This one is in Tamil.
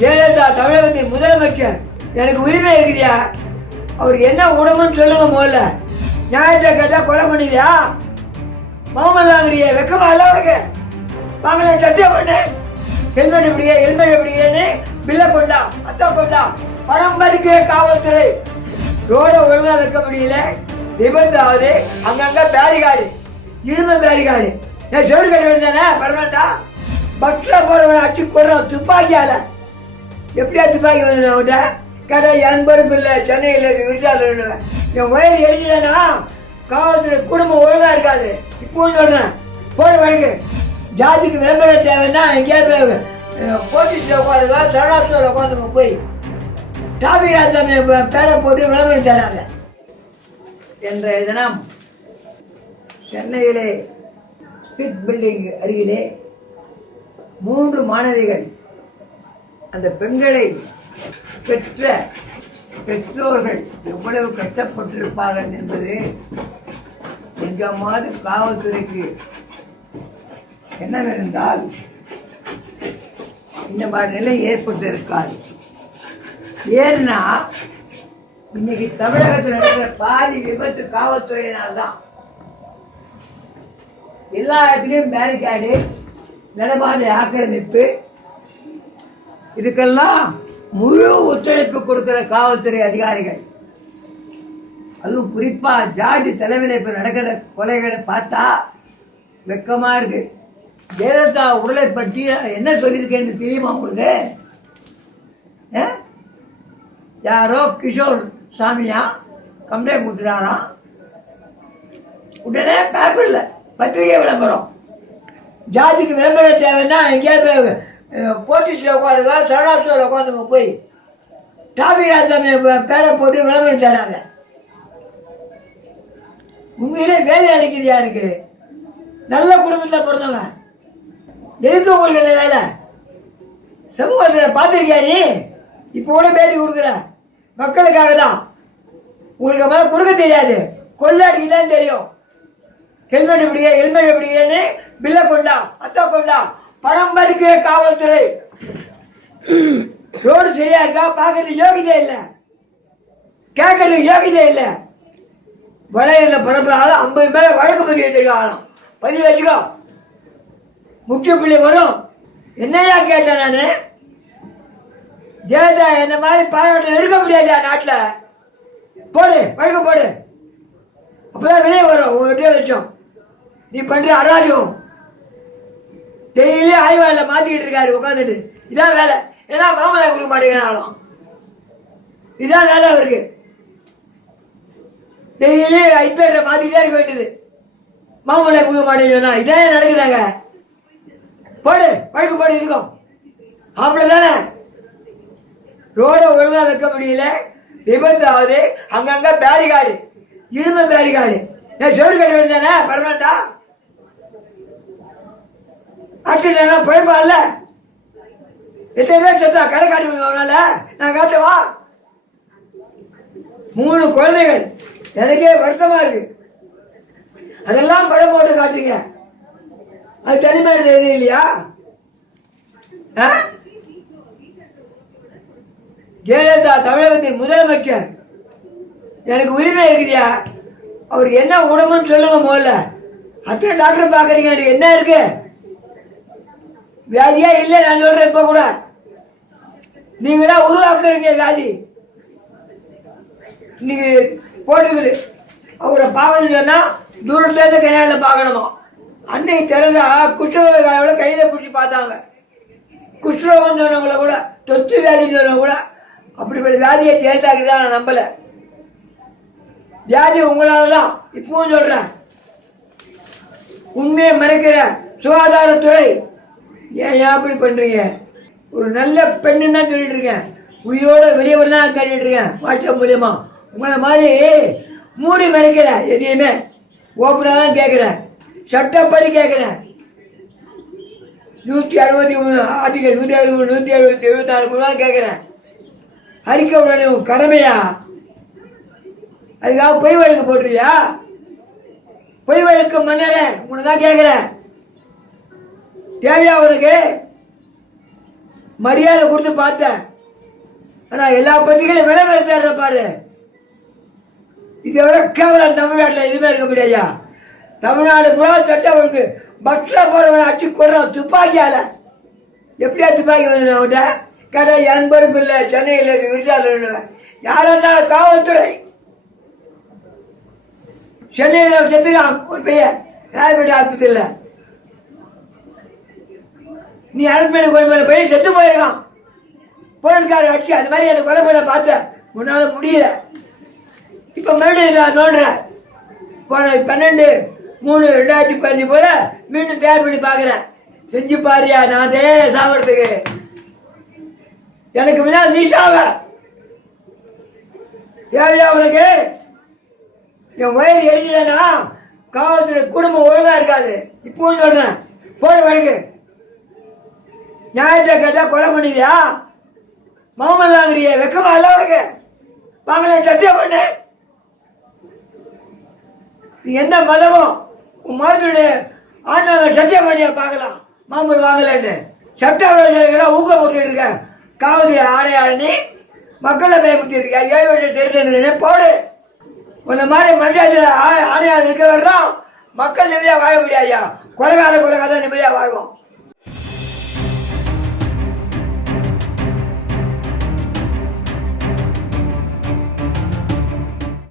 ஜெயலலிதா தமிழகத்தின் முதலமைச்சர், எனக்கு உரிமை இருக்குதியா? அவருக்கு என்ன உடம்புன்னு சொல்லுங்க. முதல்ல நியாயத்தை கேட்டா கொலை பண்ணிவியா? முகமது வாங்குறிய வெக்கமா இல்ல உனக்கு? வாங்கல சத்தியம் பண்ணு. ஹெல்மெட் எப்படின்னு பில்ல கொண்டா, அத்தா கொண்டா. பணம் பறிக்கிற காவல்துறை. ரோட ஒழுங்கா வைக்க முடியல, விபத்தாவது. அங்கங்க பேரிகார்டு, இரும்பு பேரிகார்டு. நான் செவரு கட்டி வந்தானே பரமாட்டா. பட்டில் போறவன் அச்சு கொடுறான் துப்பாக்கியால. எப்படியா துப்பாக்கி வந்து அவன்கிட்ட கேட்டா எண்பது இல்லை, சென்னையில் விருதாளர். என் வயிறு எரிஞ்சுனா காவல்துறை குடும்பம் ஒழுங்கா இருக்காது. இப்போ சொல்றேன், போட வழக்கு. ஜாதிக்கு விளம்பரம் தேவைன்னா எங்கேயாவது போலீஸில் உட்காருங்க, சரணாஸ்தில் உட்காந்துங்க. போய் டிராபிக் ராஜாமி பேரை போட்டு விளம்பரம் தராங்க. என்ற தினம் சென்னையிலே பிக் பில்டிங் அருகிலே 3 மாணவிகள், அந்த பெண்களை பெற்ற பெற்றோர்கள் எவ்வளவு கஷ்டப்பட்டிருப்பார்கள் என்பது கொஞ்சமாவது காவல்துறைக்கு என்னவென்றால் இந்த மாதிரி நிலை ஏற்பட்டிருக்காது. ஏன்னா இன்னைக்கு தமிழகத்தில் நடக்கிற பாதி விபத்து காவல்துறையினால்தான். எல்லா இடத்துலையும் பேரிகார்டு, நடபாதை ஆக்கிரமிப்பு, இதுக்கெல்லாம் முழு ஒத்துழைப்பு கொடுக்கிற காவல்துறை அதிகாரிகள். அதுவும் குறிப்பா ஜார்ஜ் தலைமையில் இப்ப நடக்கிற கொலைகளை பார்த்தா வெக்கமா இருக்கு. ஜெயலலிதா உடலை பற்றி என்ன சொல்லியிருக்கேன்னு தெரியுமா உங்களுக்கு? யாரோ கிஷோர் சாமியா கம்ப்ளைண்ட் கொடுத்துட்டாராம். உடனே பேப்பர்ல பத்திரிகை விளம்பரம். ஜாதிக்கு விளம்பரம் தேவைன்னா எங்கேயாவது போலீஸில் உட்காருங்க, சரணாஸ்தில் உட்காந்துங்க. போய் டிராபிக் ராஜாமி பேரை போட்டு விளம்பரம் தராங்க. உண்மையிலே வேலை அளிக்குது யாருக்கு? நல்ல குடும்பத்தில் பிறந்தவங்க. எதுக்கு உங்களுக்கு என்ன வேலை? சமூகத்தில் பார்த்துருக்கியா நீ? இப்போ கூட பேட்டி கொடுக்குற மக்களுக்காக தான். உங்களுக்கு மேலே கொடுக்க தெரியாது, கொள்ளாடிக்கு தான் தெரியும். ஹெல்மெட் எப்படின்னு பில்ல கொண்டா, அத்தா கொண்டா. பணம் பறிக்கிற காவல்துறை. ரோடு சரியா இருக்கா பார்க்கறது யோகிதே இல்லை, கேட்கறது யோகிதே இல்லை. வளையல பரப்புறாங்க. 50 மேல வழக்கு பதிவு வச்சிருக்காங்களாம். பதிவு வச்சுக்கோ, முற்றுப்புள்ளி வரும். என்னையா கேட்டேன் நானு? ஜெயலலிதா என்ன மாதிரி பாராட்டம் இருக்க முடியாது நாட்டில். போடு, வழக்கு போடு, அப்பதான் வெளியே வரும். உங்ககிட்ட வச்சோம் நீ பண்ற அராஜகம். டெய்லி ஆய்வாளர் மாத்திக்கிட்டு இருக்காரு உட்காந்துட்டு. இதான் வேலை. ஏன்னா மாமலா கொடுக்க மாட்டேங்கிறாலும் இதான் வேலை அவருக்கு. டெய்லி ஐபிஎல்ல மாத்திக்கிட்டே இருக்க வேண்டியது. மாமலா கொடுக்க மாட்டேங்கன்னா இதான் நடக்குறாங்க. போடு, வழக்கு போடு. இருக்கும் அப்படிதானே? ரோட ஒழுங்கா வைக்க முடியல, விபத்தாவது. அங்கங்க பேரிகார்டு, இரும்பு பேரிகார்டு. நான் செவரு கட்டி வந்தானே பரமாட்டா. ஆக்சிடென்ட் போயிருப்பா இல்ல? 8 பேர் செத்தா கடை காட்டி அவனால. நான் காட்டுவா? 3 குழந்தைகள். எனக்கே வருத்தமா இருக்கு. அதெல்லாம் படம் போட்டு காட்டுறீங்க. அது தனிமையில் எது இல்லையா? ஜெயலலிதா தமிழகத்தின் முதலமைச்சர், எனக்கு உரிமை இருக்குதியா? அவருக்கு என்ன உடம்புன்னு சொல்லுங்க. முதல்ல அத்தனை டாக்டர் பாக்குறீங்க, என்ன இருக்கு? வியாதியா இல்லை. நான் சொல்றேன் இப்ப கூட நீங்க தான் உருவாக்குறீங்க வியாதி. இன்னைக்கு போட்டுக்குது அவரை பார்க்கணும்னு சொன்னா தூரத்துல இருந்து கல்யாண பார்க்கணுமா? அன்னைக்கு திறந்தா குஷ்டரோக கையில பிடிச்சி பார்த்தாங்க. குஷ்டரோகம் சொன்னவங்கள கூட, தொத்து வியாதின்னு சொன்னவங்க கூட அப்படிப்பட்ட வியாதியை தேர்ந்தாக்குதான் நான் நம்பல. வியாதி உங்களாலதான். இப்பவும் சொல்றேன், உண்மையை மறைக்கிற சுகாதாரத்துறை ஏன் அப்படி பண்றீங்க? ஒரு நல்ல பெண்ணுன்னு தான் சொல்லிட்டு இருக்கேன். உயிரோட வெளியே வரலாம் கேட்டுட்டு இருக்கேன் வாட்ஸ்அப் மூலியமா. உங்களை மாதிரி மூடி மறைக்கிற எதையுமே ஓப்பனா தான் கேட்கிறேன். சட்டப்படி கேட்கிறேன். 163 ஆர்டிகல் 163 174 தான் கேட்கிறேன். அறிக்கை உடனே கடமையா? அதுக்காக பொய் வழக்கு போட்டுறியா? பொய் வழக்கு மன்னல உன்னை தான் கேட்கிறேன். தேவையா உனக்கு? மரியாதை கொடுத்து பார்த்தேன். ஆனால் எல்லா பத்திரிகையும் விலை மறுத்தாரு பாரு. இதை விட கேவலம் தமிழ்நாட்டில் எதுவுமே இருக்க முடியாதுயா. தமிழ்நாடு புறா சட்டவனுக்கு பஸ்ஸில் போகிறவனை அச்சு கொடுறான் துப்பாக்கியால். எப்படியா துப்பாக்கி வந்து அவன்கிட்ட கேட்டால் என் பொறுப்பு இல்லை, சென்னையில் விருதாசன். யாராக இருந்தாலும் காவல்துறை. சென்னையில் செத்துக்கான் ஒரு பையன் ராயப்பேட்டை ஆஸ்பத்திரியில். நீ அரெஸ்ட் பண்ணி கொண்டு போன பையன் செத்து போயிருக்கான். போலீஸ்காரர் அடிச்சு அது மாதிரி எனக்கு கொலை பண்ண பார்த்தேன். உன்னால் முடியல. இப்போ மறுபடியும் நான் நோண்டுறேன். போன 12/3/2015 போல மீண்டும் தயார் பண்ணி பார்க்குறேன். செஞ்சு பாரியா, நான் சாவறதுக்கு. எனக்கு முன்னால் நீ சாவ தேவையா உனக்கு? என் வயிறு எரிஞ்சலன்னா காவல்துறை குடும்பம் ஒழுங்காக இருக்காது. இப்போ சொல்கிறேன், போட வழக்கு. நியாயத்தை கேட்டால் கொலை பண்ணுவியா? முகமது வாங்குறிய வெக்கமா இல்லை உனக்கு? வாங்கல சத்தியம் பண்ணு. நீ எந்த மதமோ உன் மதத்துடைய ஆண்டவன் சத்தியம் பண்ணியா பார்க்கலாம். முகமது வாங்கலன்னு சட்ட விரோதிகளை ஊக்கம் கொடுத்துட்டு இருக்க. காவல்துறை ஆணையாளனி மக்களை பயமுத்தி இருக்க. 7 வருஷம் தெரிஞ்சு போடு. உன்ன மாதிரி மன்றாட்சியில் ஆணையாளர் இருக்க வர்றோம். மக்கள் நிம்மதியாக வாழ முடியாதுயா. கொலைகார நிம்மதியாக